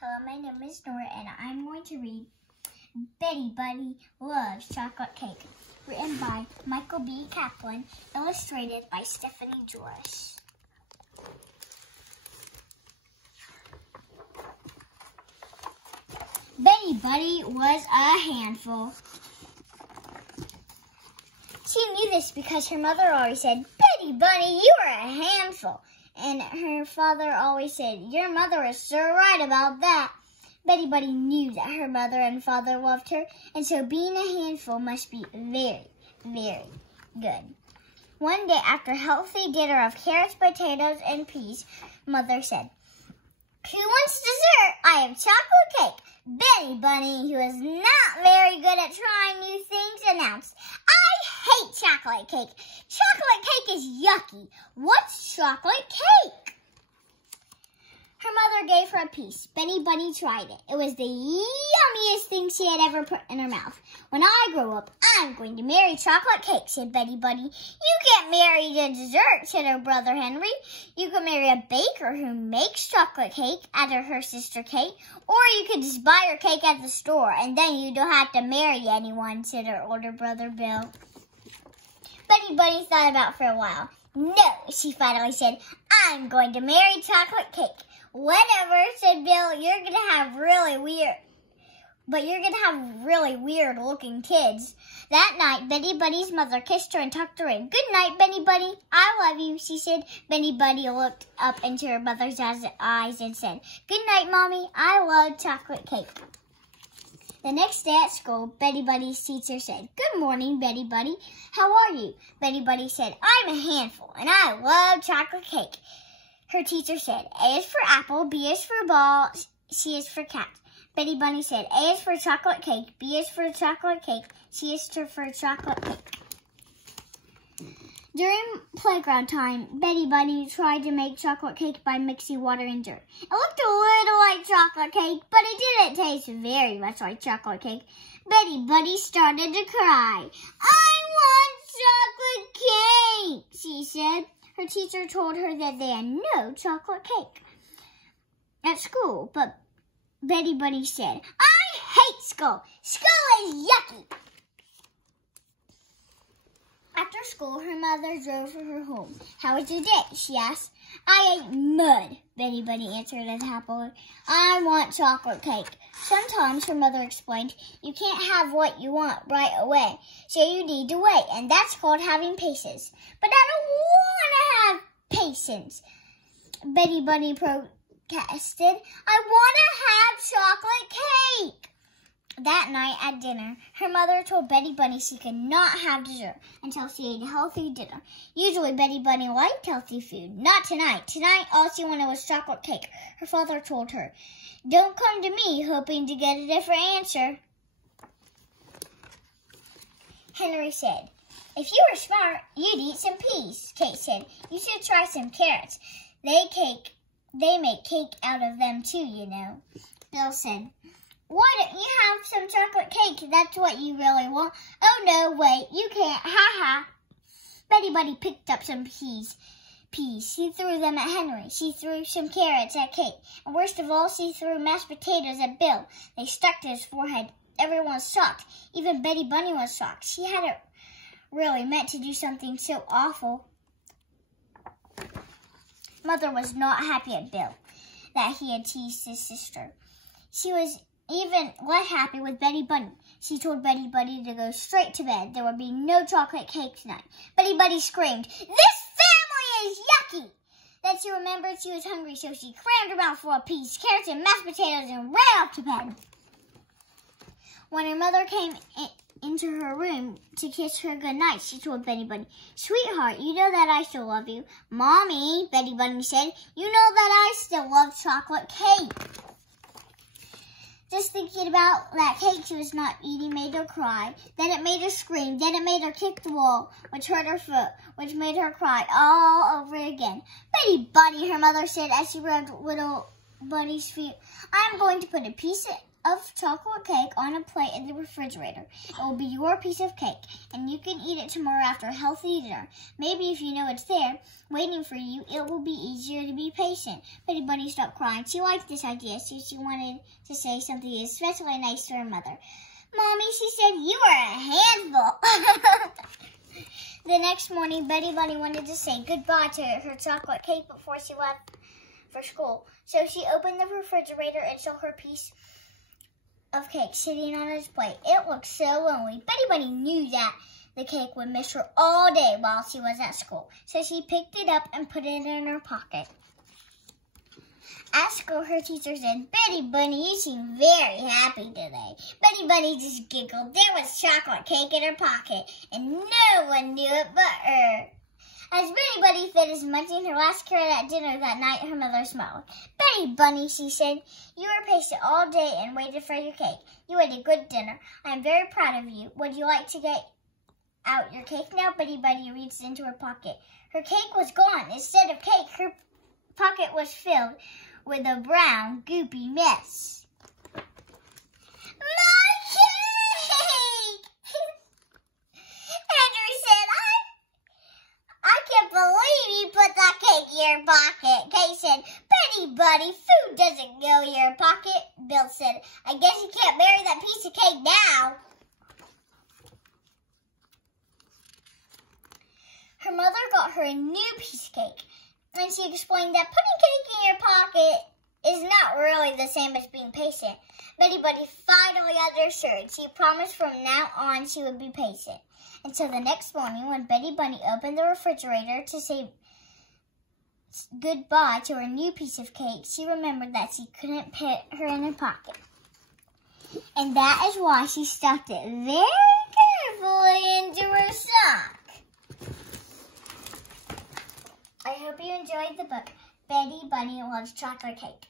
Hello, my name is Norah, and I'm going to read Betty Buddy Loves Chocolate Cake, written by Michael B. Kaplan, illustrated by Stephane Jorisch. Betty Buddy was a handful. She knew this because her mother always said, "Betty Buddy, you are a handful." And her father always said, "Your mother is so right about that." Betty Buddy knew that her mother and father loved her, and so being a handful must be very, very good. One day, after a healthy dinner of carrots, potatoes, and peas, Mother said, "Who wants dessert? I have chocolate cake." Betty Bunny, who was not very good at trying new things, announced, "I hate chocolate cake. Chocolate cake is yucky. What's chocolate cake?" Her mother gave her a piece. Betty Bunny tried it. It was the yummiest thing she had ever put in her mouth. "When I grow up, I'm going to marry chocolate cake," said Betty Bunny. "You can't marry a dessert," said her brother Henry. "You can marry a baker who makes chocolate cake," added her sister Kate. "Or you could just buy your cake at the store, and then you don't have to marry anyone," said her older brother Bill. Betty Bunny thought about it for a while. "No," she finally said, "I'm going to marry chocolate cake." "Whatever," said Bill. "You're going to have really weird looking kids." That night, Betty Bunny's mother kissed her and tucked her in. "Good night, Betty Bunny. I love you," she said. Betty Bunny looked up into her mother's eyes and said, "Good night, Mommy. I love chocolate cake." The next day at school, Betty Bunny's teacher said, "Good morning, Betty Bunny. How are you?" Betty Bunny said, "I'm a handful, and I love chocolate cake." Her teacher said, "A is for apple, B is for ball, C is for cat." Betty Bunny said, "A is for chocolate cake, B is for chocolate cake, C is for chocolate cake." During playground time, Betty Bunny tried to make chocolate cake by mixing water and dirt. It looked a little like chocolate cake, but it didn't taste very much like chocolate cake. Betty Bunny started to cry. "I want chocolate cake," she said. Her teacher told her that they had no chocolate cake at school, but Betty Bunny said, "I hate school. School is yucky." After school, her mother drove her home. "How was your day?" she asked. "I ate mud," Betty Bunny answered as happily. "I want chocolate cake." Sometimes, her mother explained, you can't have what you want right away, so you need to wait, and that's called having patience. "But I don't want to have patience," Betty Bunny protested. "I want to have chocolate cake." That night at dinner, her mother told Betty Bunny she could not have dessert until she ate a healthy dinner. Usually Betty Bunny liked healthy food. Not tonight. Tonight all she wanted was chocolate cake. Her father told her, "Don't come to me hoping to get a different answer." Henry said, "If you were smart, you'd eat some peas." Kate said, "You should try some carrots. They make cake out of them too, you know." Bill said, "Why don't you have some chocolate cake? That's what you really want." "Oh, no, wait, you can't, ha-ha." Betty Bunny picked up some peas. She threw them at Henry. She threw some carrots at Kate. And worst of all, she threw mashed potatoes at Bill. They stuck to his forehead. Everyone was shocked. Even Betty Bunny was shocked. She hadn't really meant to do something so awful. Mother was not happy at Bill that he had teased his sister. She was even less happy with Betty Bunny. She told Betty Bunny to go straight to bed. There would be no chocolate cake tonight. Betty Bunny screamed, "This family is yucky!" Then she remembered she was hungry, so she crammed her mouth full of peas, carrots, and mashed potatoes and ran off to bed. When her mother came into her room to kiss her goodnight, she told Betty Bunny, "Sweetheart, you know that I still love you." "Mommy," Betty Bunny said, "you know that I still love chocolate cake." Just thinking about that cake she was not eating made her cry. Then it made her scream. Then it made her kick the wall, which hurt her foot, which made her cry all over again. "Betty Bunny," her mother said as she rubbed little Bunny's feet, "I'm going to put a piece of chocolate cake on a plate in the refrigerator. It will be your piece of cake, and you can eat it tomorrow after a healthy dinner. Maybe if you know it's there, waiting for you, it will be easier to be patient. Betty Bunny stopped crying. She liked this idea, so she wanted to say something especially nice to her mother. Mommy, she said, you are a handful. The next morning, Betty Bunny wanted to say goodbye to her chocolate cake before she left for school. So she opened the refrigerator and saw her piece of cake sitting on his plate. It looked so lonely. Betty Bunny knew that the cake would miss her all day while she was at school. So she picked it up and put it in her pocket. At school, her teacher said, Betty Bunny, you seem very happy today. Betty Bunny just giggled. There was chocolate cake in her pocket, and no one knew it but her. As Betty Bunny finished munching her last carrot at dinner that night, her mother smiled. Betty Bunny, she said, you were patient all day and waited for your cake. You ate a good dinner. I am very proud of you. Would you like to get out your cake now? Betty Bunny reached into her pocket. Her cake was gone. Instead of cake, her pocket was filled with a brown, goopy mess. My cake! Andrew said, I can't believe you put that cake in your pocket. Kate said, Betty Bunny, food doesn't go in your pocket. Bill said, I guess you can't bury that piece of cake now. Her mother got her a new piece of cake, and she explained that putting cake in your pocket is not really the same as being patient. Betty Bunny finally understood. She promised from now on she would be patient. And so the next morning, when Betty Bunny opened the refrigerator to say goodbye to her new piece of cake, she remembered that she couldn't put her in her pocket. And that is why she stuffed it very carefully into her sock. I hope you enjoyed the book, Betty Bunny Loves Chocolate Cake.